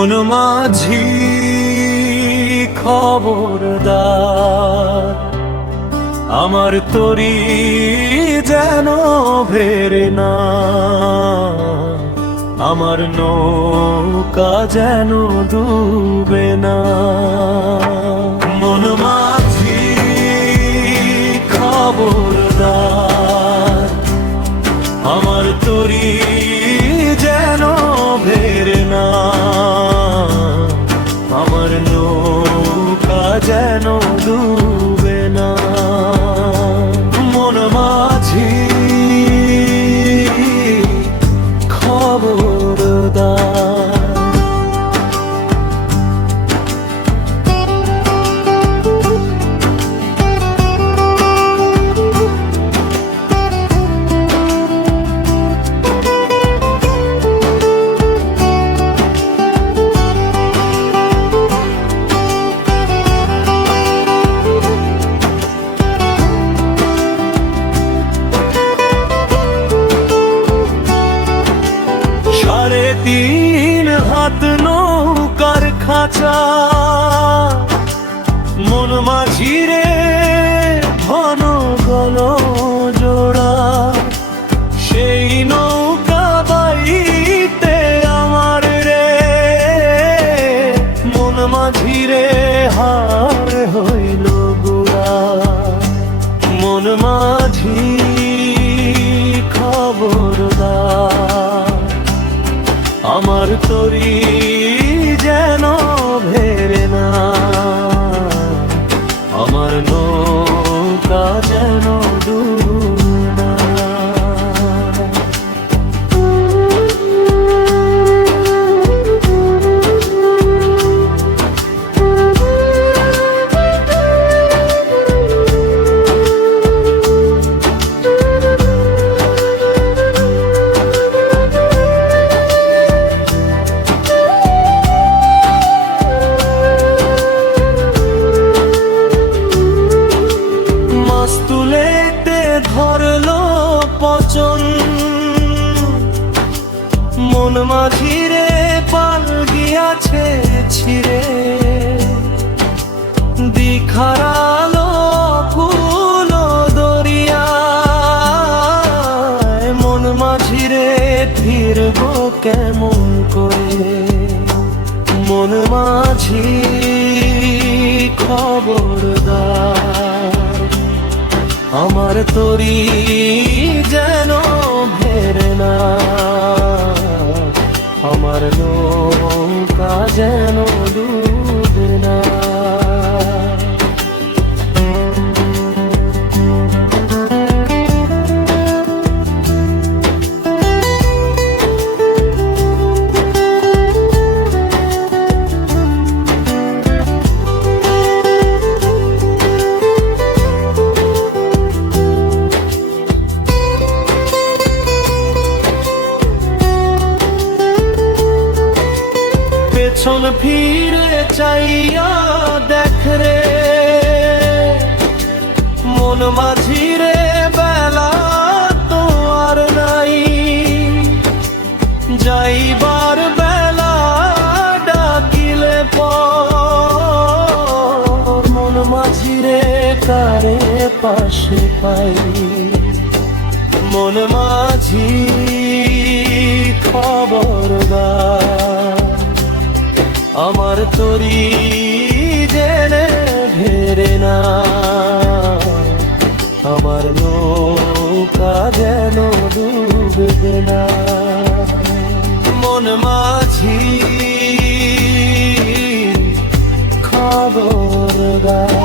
মন মাঝি খবরদার, আমার তরি যেন ভেরে না, আমার নৌকা যেন ডুবে না। মন মাঝি খবরদার, আমার তরি যেন ভেরে না, আমার নৌকা যেন ডুবে না। মন মাঝি খবরদার। তিন হাত নৌকার খাঁচা, মন মাঝিরে ঘন গল জোড়া, সেই নৌকা বাইতে আমার রে, মন মাঝিরে হার হইল বুড়া। মন মাঝি খবরদার, আমার তরি যেন ভেরে না, আমার নৌকা যেন ডুবে না। ধরলো পচন, মন মাঝিরে পাল গিয়াছে ছিড়ে, দিখারালো ফুল দরিয়ায়, মন মাঝিরে ফিরবো কেমন করে। মন মাঝি খবরদার, আমার তরি যেন ভেরে না, আমার নৌকা যেন ডুবে না। পেছন ফিরে চাইয়া দেখ রে, মন মাঝিরে বেলা তো আর নাই, যাইবার বেলা ডাকিলে পর, মন মাঝিরে কারে পাশে পাই। মন মাঝি খবরদার, আমার তরি জেনে ভেরে না, আমার নৌকা যেন ডুবে না। মন মাঝি খবরদার।